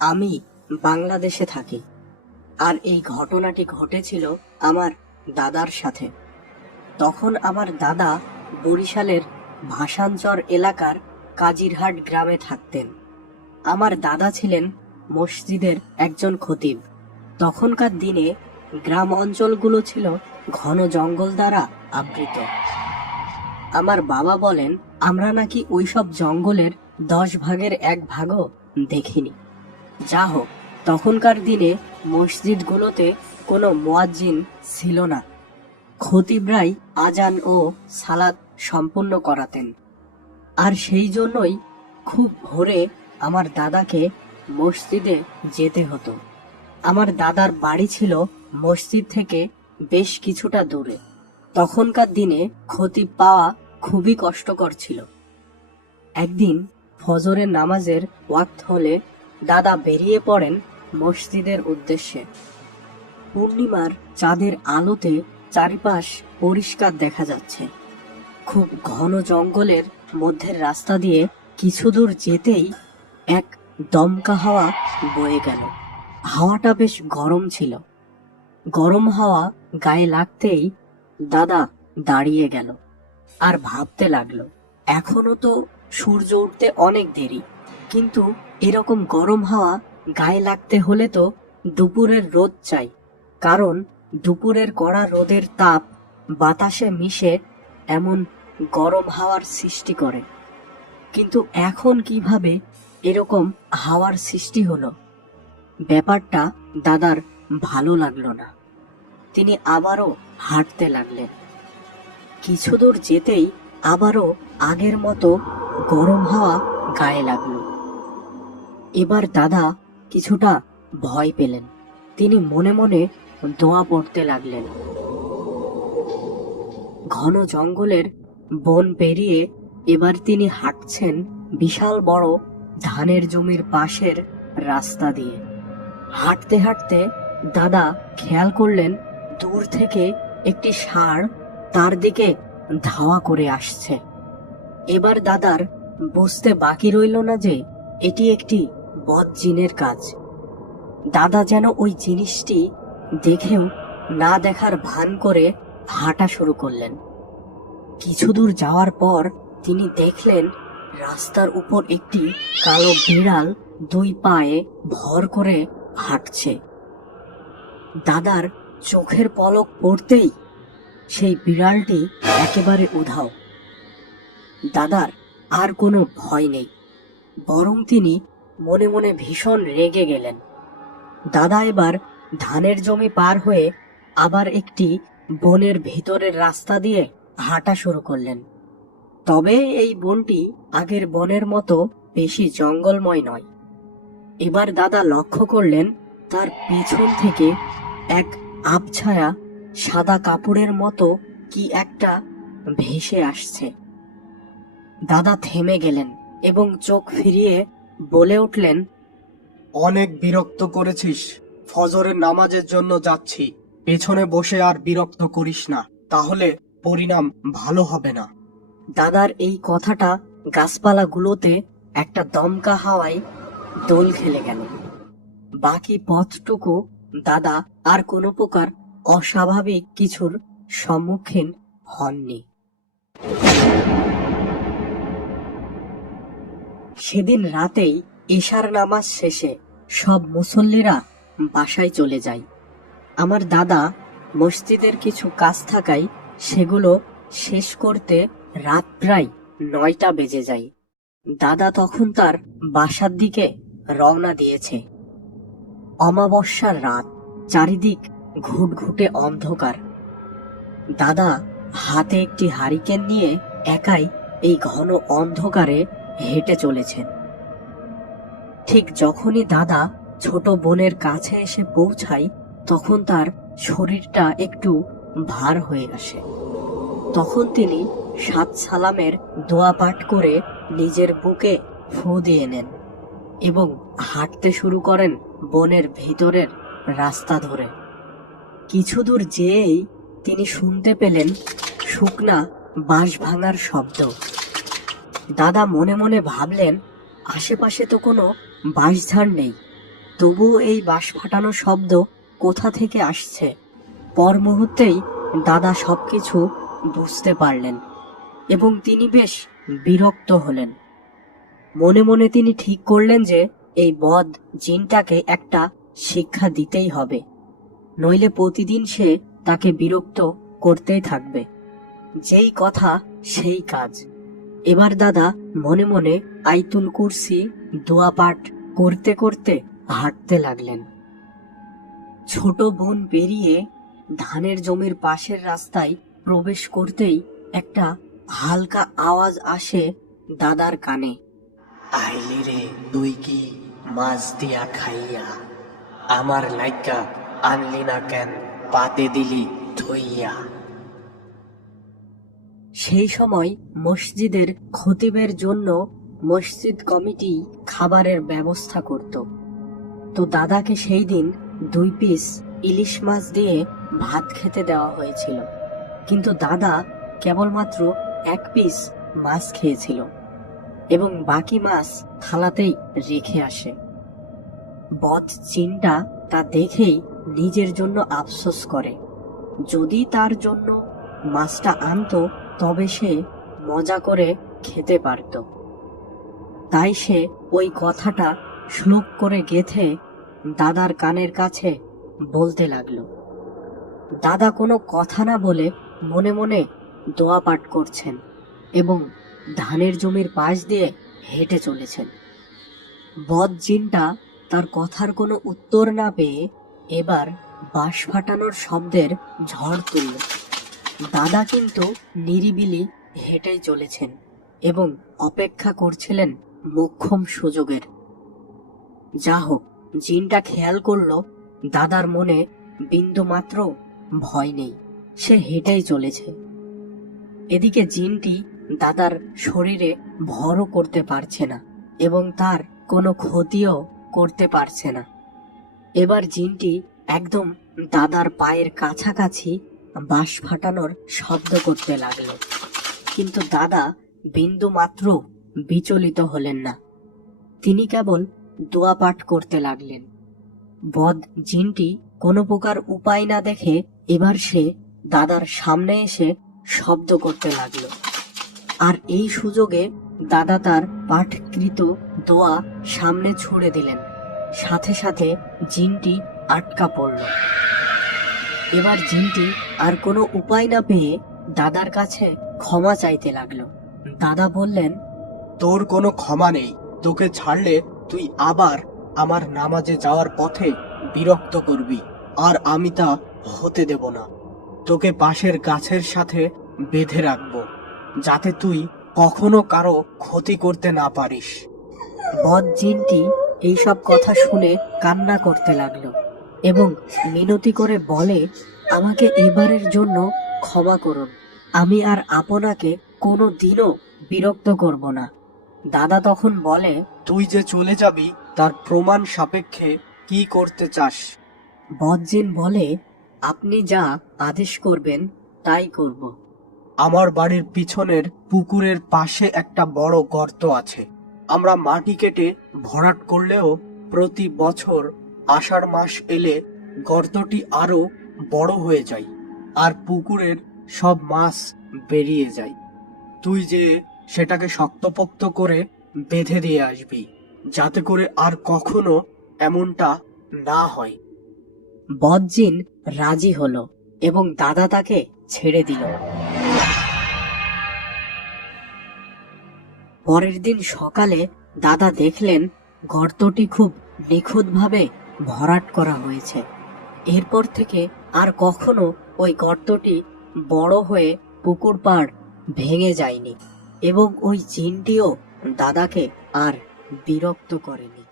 আমি বাংলাদেশে থাকি, আর এই ঘটনাটি ঘটেছিল আমার দাদার সাথে। তখন আমার দাদা বরিশালের ভাসানচর এলাকার কাজিরহাট গ্রামে থাকতেন। আমার দাদা ছিলেন মসজিদের একজন খতিব। তখনকার দিনে গ্রাম অঞ্চলগুলো ছিল ঘন জঙ্গল দ্বারা আবৃত। আমার বাবা বলেন, আমরা নাকি ওইসব জঙ্গলের ১০ ভাগের ১ ভাগও দেখিনি। যা হোক, তখনকার দিনে মসজিদগুলোতে কোনো মুয়াজ্জিন ছিল না। খতিবরাই আজান ও সালাত সম্পূর্ণ করাতেন। আর সেই জন্যই খুব ভোরে আমার দাদাকে মসজিদে যেতে হতো। আমার দাদার বাড়ি ছিল মসজিদ থেকে বেশ কিছুটা দূরে। তখনকার দিনে খতিব পাওয়া খুবই কষ্টকর ছিল। একদিন ফজরের নামাজের ওয়াক্ত হলে দাদা বেরিয়ে পড়েন মসজিদের উদ্দেশ্যে। পূর্ণিমার চাঁদের আলোতে চারিপাশ পরিষ্কার দেখা যাচ্ছে। খুব ঘন জঙ্গলের মধ্যের রাস্তা দিয়ে কিছু দূর যেতেই এক দমকা হাওয়া বয়ে গেল। হাওয়াটা বেশ গরম ছিল। গরম হাওয়া গায়ে লাগতেই দাদা দাঁড়িয়ে গেল আর ভাবতে লাগলো, এখনো তো সূর্য উঠতে অনেক দেরি, কিন্তু এরকম গরম হাওয়া গায়ে লাগতে হলে তো দুপুরের রোদ চাই, কারণ দুপুরের কড়া রোদের তাপ বাতাসে মিশে এমন গরম হাওয়ার সৃষ্টি করে। কিন্তু এখন কিভাবে এরকম হাওয়ার সৃষ্টি হলো? ব্যাপারটা দাদার ভালো লাগলো না। তিনি আবারও হাঁটতে লাগলেন। কিছু দূর যেতেই আবারও আগের মতো গরম হাওয়া গায়ে লাগলো। এবার দাদা কিছুটা ভয় পেলেন। তিনি মনে মনে দোয়া পড়তে লাগলেন। ঘন জঙ্গলের বন পেরিয়ে এবার তিনি হাঁটছেন বিশাল বড় ধানের জমির পাশের রাস্তা দিয়ে। হাঁটতে হাঁটতে দাদা খেয়াল করলেন দূর থেকে একটি ষাঁড় তার দিকে ধাওয়া করে আসছে। এবার দাদার বুঝতে বাকি রইল না যে এটি একটি বদজিনের কাজ। দাদা যেন ওই জিনিসটি দেখেও না দেখার ভান করে হাঁটা শুরু করলেন। কিছু দূর যাওয়ার পর তিনি দেখলেন রাস্তার উপর একটি কালো বিড়াল 2 পায়ে ভর করে হাঁটছে। দাদার চোখের পলক পড়তেই সেই বিড়ালটি একেবারে উধাও। দাদার আর কোনো ভয় নেই, বরং তিনি মনে মনে ভীষণ রেগে গেলেন। দাদা এবার ধানের জমি পার হয়ে আবার একটি বনের ভিতরের রাস্তা দিয়ে হাঁটা শুরু করলেন। তবে এই বনটি আগের বনের মতো বেশি জঙ্গলময় নয়। এবার দাদা লক্ষ্য করলেন তার পেছন থেকে এক আবছায়া সাদা কাপড়ের মতো কি একটা ভেসে আসছে। দাদা থেমে গেলেন এবং চোখ ফিরিয়ে বলে উঠলেন, অনেক বিরক্ত করেছিস। ফজরের নামাজের জন্য যাচ্ছি, পেছনে বসে আর বিরক্ত করিস না, তাহলে পরিণাম ভালো হবে না। দাদার এই কথাটা গাছপালাগুলোতে একটা দমকা হাওয়ায় দোল খেলে গেল। বাকি পথটুকু দাদা আর কোনো প্রকার অস্বাভাবিক কিছুর সম্মুখীন হননি। সেদিন রাতেই এশার নামাজ শেষে সব মুসল্লিরা বাসায় চলে যায়। আমার দাদা মসজিদের কিছু কাজ থাকায় সেগুলো শেষ করতে রাত প্রায় 9টা বেজে যায়। দাদা তখন তার বাসার দিকে রওনা দিয়েছে। অমাবস্যার রাত, চারিদিক ঘুটঘুটে অন্ধকার। দাদা হাতে একটি হারিকেন নিয়ে একাই এই ঘন অন্ধকারে হেঁটে চলেছেন। ঠিক যখনই দাদা ছোট বোনের কাছে এসে পৌঁছায়, তখন তার শরীরটা একটু ভার হয়ে আসে। তখন তিনি 7 সালামের দোয়া পাঠ করে নিজের বুকে ফু দিয়ে নেন এবং হাঁটতে শুরু করেন বনের ভিতরের রাস্তা ধরে। কিছু দূর যেয়েই তিনি শুনতে পেলেন শুকনা বাঁশ ভাঙার শব্দ। দাদা মনে মনে ভাবলেন, আশেপাশে তো কোনো বাঁশঝাড় নেই, তবুও এই বাঁশ ফাটানো শব্দ কোথা থেকে আসছে। পর মুহূর্তেই দাদা সবকিছু বুঝতে পারলেন এবং তিনি বেশ বিরক্ত হলেন। মনে মনে তিনি ঠিক করলেন যে এই বদ জিনটাকে একটা শিক্ষা দিতেই হবে, নইলে প্রতিদিন সে তাকে বিরক্ত করতেই থাকবে। যেই কথা সেই কাজ। এবার দাদা মনে মনে আইতুল কুরসি দোয়া পাঠ করতে করতে হাঁটতে লাগলেন। ছোট বন পেরিয়ে ধানের জমির পাশের রাস্তায় প্রবেশ করতেই একটা হালকা আওয়াজ আসে দাদার কানে। আইলি রে তুই কি মাছ দিয়া খাইয়া, আমার লাইকা আনলি না কেন পাতে দিলি ধইয়া। সেই সময় মসজিদের খতিবের জন্য মসজিদ কমিটি খাবারের ব্যবস্থা করত। তো দাদাকে সেই দিন 2 পিস ইলিশ মাছ দিয়ে ভাত খেতে দেওয়া হয়েছিল, কিন্তু দাদা কেবলমাত্র 1 পিস মাছ খেয়েছিল এবং বাকি মাছ থালাতেই রেখে আসে। বদ জিনটা তা দেখেই নিজের জন্য আফসোস করে। যদি তার জন্য মাছটা আনতো তবে সে মজা করে খেতে পারত। তাই সে ওই কথাটা শ্লোক করে গেথে দাদার কানের কাছে বলতে লাগলো। দাদা কোনো কথা না বলে মনে মনে দোয়া পাঠ করছেন এবং ধানের জমির পাশ দিয়ে হেঁটে চলেছেন। বদ জিনটা তার কথার কোনো উত্তর না পেয়ে এবার বাঁশ ফাটানোর শব্দের ঝড় তুলল। দাদা কিন্তু নিরিবিলি হেঁটেই চলেছেন এবং অপেক্ষা করছিলেন মোক্ষম সুযোগের। যা হোক, জিনটা খেয়াল করলো দাদার মনে বিন্দু মাত্র ভয় নেই, সে হেঁটেই চলেছে। এদিকে জিনটি দাদার শরীরে ভরও করতে পারছে না এবং তার কোনো ক্ষতিও করতে পারছে না। এবার জিনটি একদম দাদার পায়ের কাছাকাছি বাঁশ ফাটানোর শব্দ করতে লাগলো, কিন্তু দাদা বিন্দু মাত্র বিচলিত হলেন না। তিনি কেবল দোয়া পাঠ করতে লাগলেন। বদ জিনটি কোনো প্রকার উপায় না দেখে এবার সে দাদার সামনে এসে শব্দ করতে লাগলো, আর এই সুযোগে দাদা তার পাঠকৃত দোয়া সামনে ছুড়ে দিলেন। সাথে সাথে জিনটি আটকা পড়ল। এবার জিনটি আর কোনো উপায় না পেয়ে দাদার কাছে ক্ষমা চাইতে লাগলো। দাদা বললেন, তোর কোনো ক্ষমা নেই, তোকে ছাড়লে তুই আবার আমার নামাজে যাওয়ার পথে বিরক্ত করবি, আর আমি তা হতে দেব না। তোকে পাশের গাছের সাথে বেঁধে রাখবো, যাতে তুই কখনো কারো ক্ষতি করতে না পারিস। বদ জিনটি এইসব কথা শুনে কান্না করতে লাগলো এবং মিনতি করে বলে, আমাকে এবারের জন্য ক্ষমা করুন, আমি আর আপনাকে কোনো দিনও বিরক্ত করব না। দাদা তখন বলে, তুই যে চলে যাবি তার প্রমাণ সাপেক্ষে কি করতে চাস? বদজিন বলে, আপনি যা আদেশ করবেন তাই করব। আমার বাড়ির পিছনের পুকুরের পাশে একটা বড় গর্ত আছে। আমরা মাটি কেটে ভরাট করলেও প্রতি বছর আষাঢ় মাস এলে গর্তটি আরো বড় হয়ে যায় আর পুকুরের সব মাছ বেরিয়ে যায়। তুই যে সেটাকে শক্তপোক্ত করে বেঁধে দিয়ে আসবি, যাতে করে আর কখনো এমনটা না হয়। বদজিন রাজি হলো এবং দাদা তাকে ছেড়ে দিল। পরের দিন সকালে দাদা দেখলেন গর্তটি খুব নিখুঁতভাবে ভরাট করা হয়েছে। এরপর থেকে আর কখনো ওই গর্তটি বড় হয়ে পুকুর পাড় ভেঙে যায়নি এবং ওই জিনটিও দাদাকে আর বিরক্ত করেনি।